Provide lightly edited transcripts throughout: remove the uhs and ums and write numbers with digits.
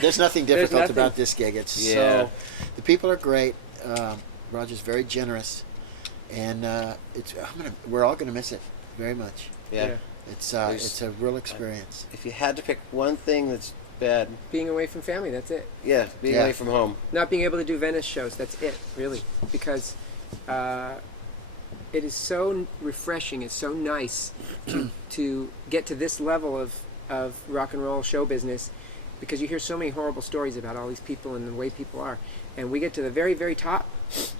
There's nothing difficult about this gig. It's Yeah. so the people are great. Roger's very generous, and we're all gonna miss it very much. Yeah. It's a real experience. If you had to pick one thing that's bad, Being away from family, that's it. being Yeah. away from home. Not being able to do Venice shows, that's it, really. Because it is so refreshing, it's so nice to get to this level of rock and roll show business, because you hear so many horrible stories about all these people and the way people are. And we get to the very, very top,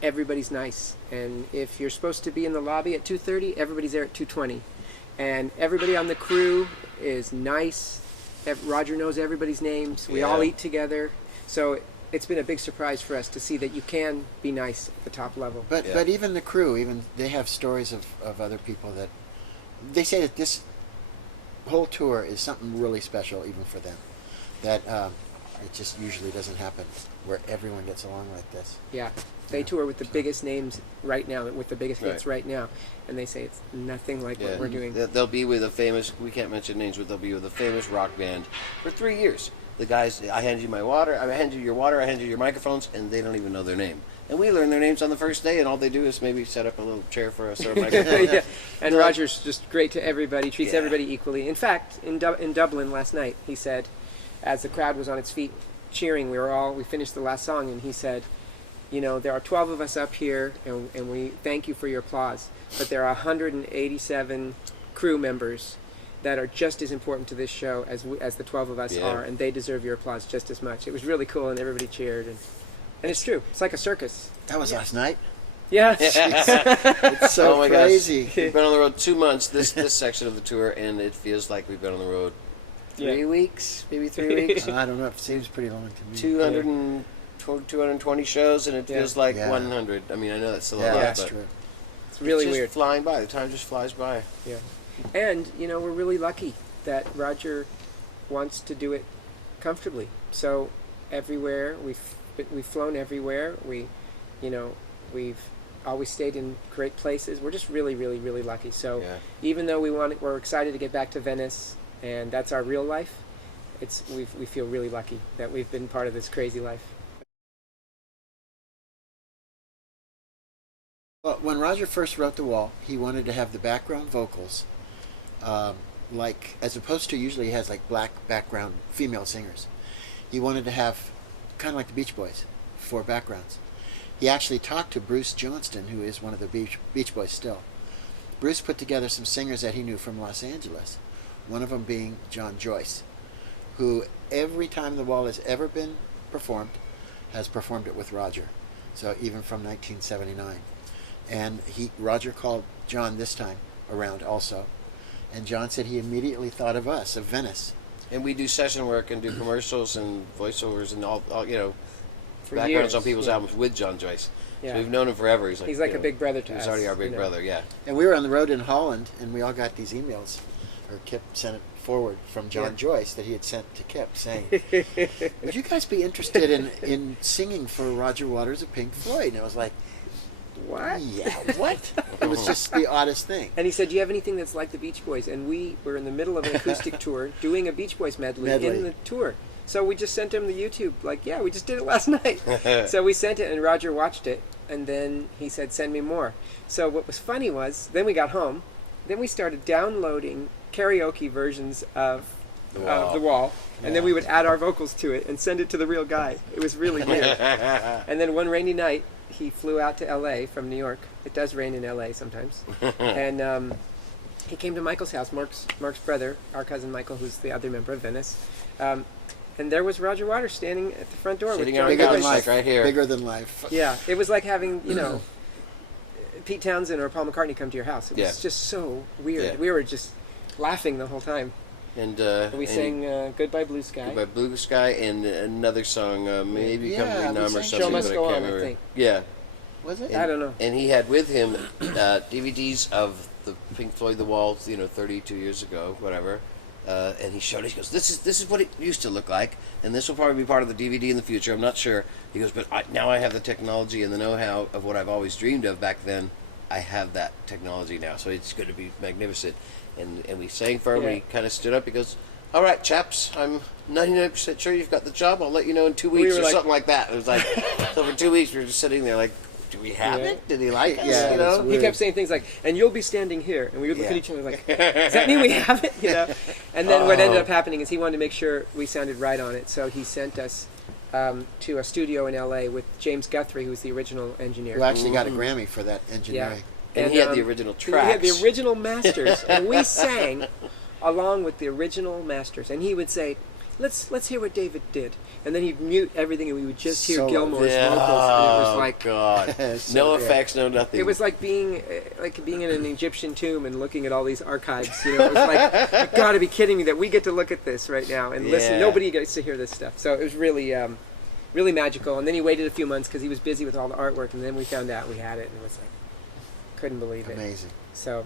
everybody's nice. And if you're supposed to be in the lobby at 2:30, everybody's there at 2:20. And everybody on the crew is nice. Roger knows everybody's names. We all eat together. So it's been a big surprise for us to see that you can be nice at the top level. But even the crew, they have stories of other people that they say that this whole tour is something really special even for them. That it just usually doesn't happen where everyone gets along like this. Yeah, they tour with the biggest names right now, with the biggest hits right now, and they say it's nothing like what we're doing. They'll be with a famous, we can't mention names, but they'll be with a famous rock band for 3 years. The guys, I hand you my water, I hand you your water, I hand you your microphones, and they don't even know their name. And we learn their names on the first day, and all they do is maybe set up a little chair for us or a microphone. Yeah. And Roger's just great to everybody, treats everybody equally. In fact, in Dublin last night, he said, as the crowd was on its feet cheering, we finished the last song, and he said, there are 12 of us up here, and we thank you for your applause, but there are 187 crew members that are just as important to this show as the 12 of us are, and they deserve your applause just as much. It was really cool, and everybody cheered, and it's true. It's like a circus. That was last night. Yeah. It's so crazy. We've been on the road 2 months, this section of the tour, and it feels like we've been on the road 3 weeks, maybe 3 weeks. I don't know. It seems pretty long to me. 220 shows, and it feels like 100. I mean, I know that's a lot, that's but true. It's really just weird. flying by. The time just flies by. Yeah. And, we're really lucky that Roger wants to do it comfortably. So everywhere, we've flown everywhere. We've always stayed in great places. We're just really, really, really lucky. So even though we're excited to get back to Venice, and that's our real life, we feel really lucky that we've been part of this crazy life. Well, when Roger first wrote The Wall, he wanted to have the background vocals, as opposed to usually he has like black background female singers. He wanted to have kind of like the Beach Boys, 4 backgrounds. He actually talked to Bruce Johnston, who is one of the Beach Boys still. Bruce put together some singers that he knew from Los Angeles, one of them being John Joyce, who every time The Wall has ever been performed, has performed it with Roger. So even from 1979. And Roger called John this time around also, and John said he immediately thought of us, of Venice. And we do session work and do commercials and voiceovers and all For backgrounds years, on people's albums with John Joyce. Yeah. So we've known him forever. He's like a big brother to us. He's already our big brother, yeah. And we were on the road in Holland, and we all got these emails, or Kipp sent it forward from John Joyce that he had sent to Kipp saying, would you guys be interested in singing for Roger Waters of Pink Floyd? And I was like, what? Yeah, what? It was just the oddest thing. And he said, do you have anything that's like the Beach Boys? And we were in the middle of an acoustic tour doing a Beach Boys medley in the tour. So we just sent him the YouTube, we just did it last night. So we sent it, and Roger watched it, and then he said, send me more. So what was funny was, then we got home, then we started downloading karaoke versions of The Wall, and then we would add our vocals to it and send it to the real guy. It was really weird. And then one rainy night, he flew out to L.A. from New York. It does rain in L.A. sometimes. And he came to Michael's house, Mark's brother, our cousin Michael, who's the other member of Venice. And there was Roger Waters standing at the front door Sitting with John on Bigger couch, than life. right here. Bigger than life. Yeah, it was like having, Pete Townsend or Paul McCartney come to your house. It was just so weird. Yeah. We were just laughing the whole time. And we sang Goodbye Blue Sky. Goodbye Blue Sky and another song, maybe Come to we Numb or sang something. Show Must but Go I can't On, I remember. think. Yeah. Was it? I don't know. And he had with him DVDs of the Pink Floyd The Wall, 32 years ago, whatever. And he showed it. He goes, "This is what it used to look like, and this will probably be part of the DVD in the future. I'm not sure." He goes, "But now I have the technology and the know-how of what I've always dreamed of back then. I have that technology now, so it's going to be magnificent." And we sang for him. Yeah. And he kind of stood up. He goes, all right, chaps, I'm 99% sure you've got the job. I'll let you know in 2 We weeks were or like- something like that. It was like, so for 2 weeks we were just sitting there like, do we have Yeah. it? Did he like us? Yeah, you it know? was He kept saying things like, and you'll be standing here. And we would look Yeah. at each other like, does that mean we have it? You know? And then what ended Oh. up happening is he wanted to make sure we sounded right on it. So he sent us to a studio in L.A. with James Guthrie, who was the original engineer. Who actually got a Grammy for that engineering. And he had the original He had tracks. the original masters. And we sang along with the original masters. And he would say, let's hear what David did. And then he'd mute everything and we would just hear Solo. Gilmore's Yeah. vocals. And it was Oh, like... God. So No good. effects, no nothing. It was like being in an Egyptian tomb and looking at all these archives. You know, it was like, you got to be kidding me that we get to look at this right now and listen. Yeah. Nobody gets to hear this stuff. So it was really, really magical. And then he waited a few months because he was busy with all the artwork, and then we found out we had it, and it was like, couldn't believe it. Amazing. So